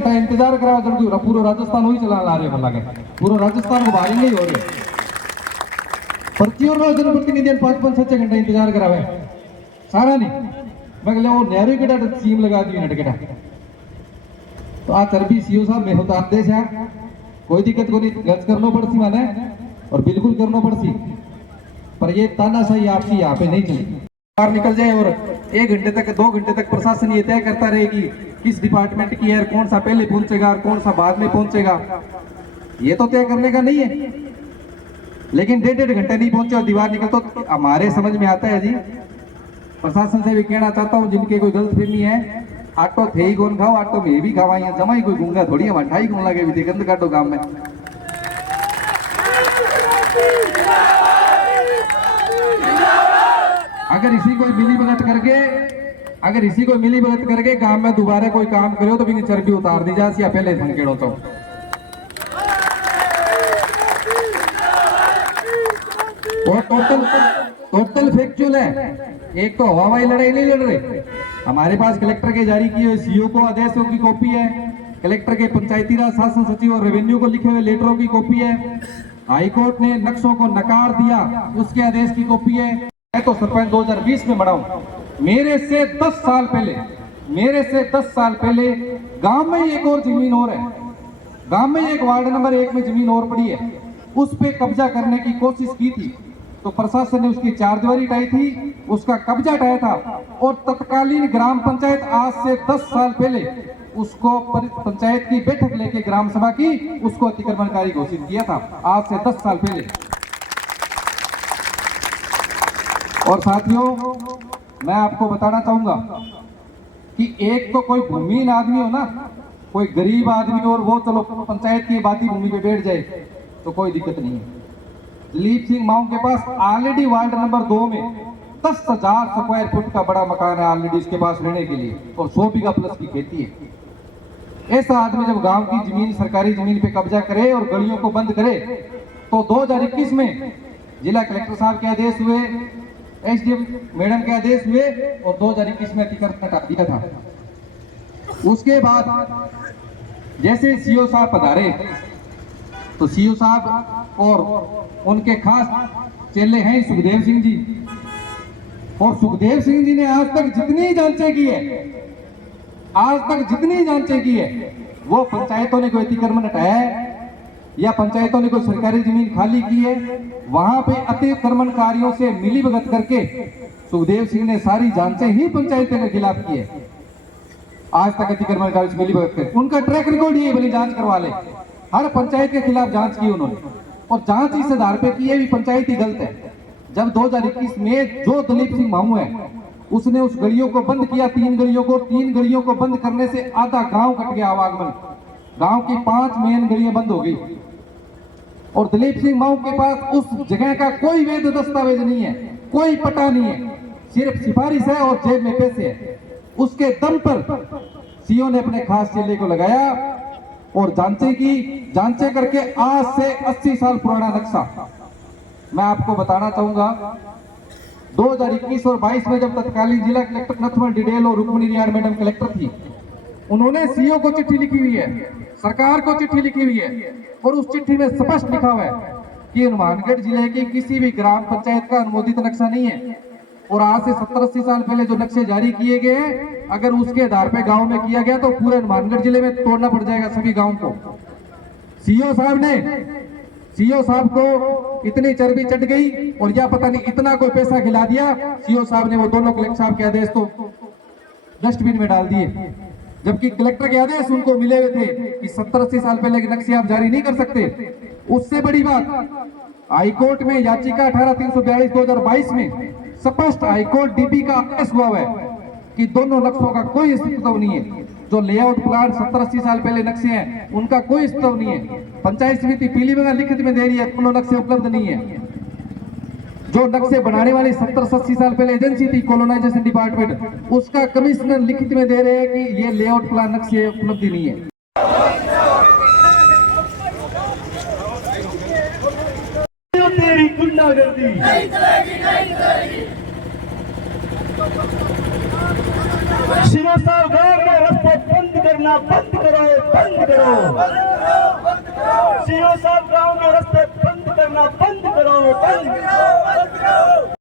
घंटा इंतजार करा जल्दी हो रहा, पूरा राजस्थान वही चला ला रहे भला के, पूरा राजस्थान को बाहर नहीं हो रहे प्रतियों जनप्रतिनिधि 5-5-6 घंटा इंतजार करावे सारा नहीं मैं वो नेहरू केटा सीम लगा दी नटकेटा। तो आ चरबी सीओ साहब में होता आदेश है कोई दिक्कत को नहीं, गज करना पड़ती माने और बिल्कुल करना पड़ती, पर ये तानाशाही आपकी यहाँ पे नहीं चली। बाहर निकल जाए और 1 घंटे तक 2 घंटे तक प्रशासन ये तय करता रहे कि किस डिपार्टमेंट की है, कौन सा पहले पहुंचेगा और कौन सा बाद में पहुंचेगा, ये तो तय करने का नहीं है। लेकिन 1.5 घंटे नहीं पहुंचे और दीवार निकल, तो हमारे समझ में आता है जी। प्रशासन से भी कहना चाहता हूँ जिनके कोई गलतफहमी है, आटो थे ही कौन खाओ, आटो में भी खावा, यहाँ जमा ही कोई गूंगा थोड़ी है, मिठाई कौन लगे भी गंद काटो गांव में। अगर इसी को मिली भगत करके गांव में दोबारा कोई काम करे तो भी चर्बी उतार दी जा, पहले धनकेड़ो तो और टोटल फैक्चुअल है। एक तो हवाई लड़ाई नहीं लड़ रहे, हमारे पास कलेक्टर के जारी किए हुए सीओ को आदेशों की कॉपी है, कलेक्टर के पंचायती राज शासन सचिव और रेवेन्यू को लिखे हुए लेटरों की कॉपी है, हाईकोर्ट ने नक्शों को नकार दिया उसके आदेश की कॉपी है। मैं तो सरपंच 2020 में बना हूं, मेरे से 10 साल पहले गांव में एक और जमीन और है, गांव में एक वार्ड नंबर 1 में जमीन और पड़ी है, उस पे कब्जा करने की कोशिश की थी, तो प्रशासन ने उसकी चारदीवारी हटाई थी, उसका कब्जा हटाया था और तत्कालीन ग्राम पंचायत आज से 10 साल पहले उसको पंचायत की बैठक लेके ग्राम सभा की, उसको अतिक्रमणकारी घोषित किया था आज से 10 साल पहले। और साथियों मैं आपको बताना चाहूंगा कि एक तो कोई भूमिहीन आदमी हो ना, कोई गरीब आदमी और वो चलो पंचायत की आबादी भूमि पे बैठ जाए तो कोई दिक्कत नहीं है। दिलीप सिंह माऊ के पास ऑलरेडी वार्ड नंबर 2 में 10,000 स्क्वायर फुट का बड़ा मकान है ऑलरेडी इसके पास रहने के लिए, और 100 बीघा प्लस की खेती है। ऐसा आदमी जब गांव की जमीन, सरकारी जमीन पे कब्जा करे और गलियों को बंद करे, तो 2021 में जिला कलेक्टर साहब के आदेश हुए, एसडीएम मैडम के आदेश हुए और 2021 में अतिक्रमण हटा दिया था। उसके बाद जैसे सीओ साहब पधारे तो सीओ साहब और उनके खास चेले हैं सुखदेव सिंह जी, और सुखदेव सिंह जी ने आज तक जितनी जांचें की है वो पंचायतों ने कोई अतिक्रमण हटाया है या पंचायतों ने कोई सरकारी जमीन खाली की है, वहां पे अतिक्रमणकारियों से मिलीभगत करके सुखदेव सिंह ने सारी जांचें ही पंचायतों के खिलाफ की है। आज तक अतिक्रमणकारियों से मिलीभगत करके उनका ट्रैक रिकॉर्ड ही है, भले जांच करवा ले, हर पंचायत के खिलाफ जांच की उन्होंने, और जांच इस आधार पे की है भी पंचायत ही गलत है। जब 2021 में जो दलीप सिंह मामू है उसने उस गलियों को बंद किया, 3 गलियों को बंद करने से आधा गांव कट गया, आवागमन गांव की 5 मेन गलियां बंद हो गई, और दलीप सिंह माऊ के पास उस जगह का कोई वैध दस्तावेज नहीं है, कोई पता नहीं है, सिर्फ सिफारिश है और जेब में पैसे है। उसके दम पर सीओ ने अपने खास चेले को लगाया और जांचें करके आज से 80 साल पुराना नक्शा मैं आपको बताना चाहूंगा। 2021 और 22 में जब तत्कालीन जिला कलेक्टर नथमल डिडेल और रुक्मणी रियाड़ मैडम कलेक्टर थी, उन्होंने सीओ को चिट्ठी लिखी हुई है, सरकार को चिट्ठी लिखी हुई है, और उस चिट्ठी में स्पष्ट लिखा हुआ है कि हनुमानगढ़ जिले की किसी भी ग्राम पंचायत का अनुमोदित नक्शा नहीं है, और आज से 70-80 साल पहले जो नक्शे जारी किए गए हैं अगर उसके आधार पे गांव में किया गया तो पूरे हनुमानगढ़ जिले में तोड़ना पड़ जाएगा सभी गांव को। सीओ साहब को इतनी चर्बी चढ़ गई और या पता नहीं इतना कोई पैसा खिला दिया, सीओ साहब ने वो दोनों कलेक्टर साहब के आदेश तो डस्टबिन में डाल दिए, जबकि कलेक्टर के आदेश उनको मिले हुए थे कि 70-80 साल पहले के नक्शे आप जारी नहीं कर सकते। उससे बड़ी बात, हाईकोर्ट में याचिका 18-342/2022 में स्पष्ट हाईकोर्ट डीपी का आदेश हुआ है कि दोनों नक्शों का कोई अस्तित्व नहीं है। जो लेआउट प्लान 70-80 साल पहले नक्शे हैं उनका कोई अस्तित्व नहीं है। पंचायत समिति पीलीभीत लिखित में दे रही है, दोनों नक्शे उपलब्ध नहीं है। जो नक्शे बनाने वाली 70-80 साल पहले एजेंसी थी कॉलोनाइजेशन डिपार्टमेंट, उसका कमिश्नर लिखित में दे रहे हैं कि ये लेआउट प्लान नक्शे उपलब्ध नहीं है। तेरी गुंडागर्दी नहीं चलेगी, नहीं चलेगी। सीओ साहब गांव में रास्ते बंद करना बंद करो, बंद करो। सीओ साहब गांव में रास्ते बंद करना बंद करो, बंद करो।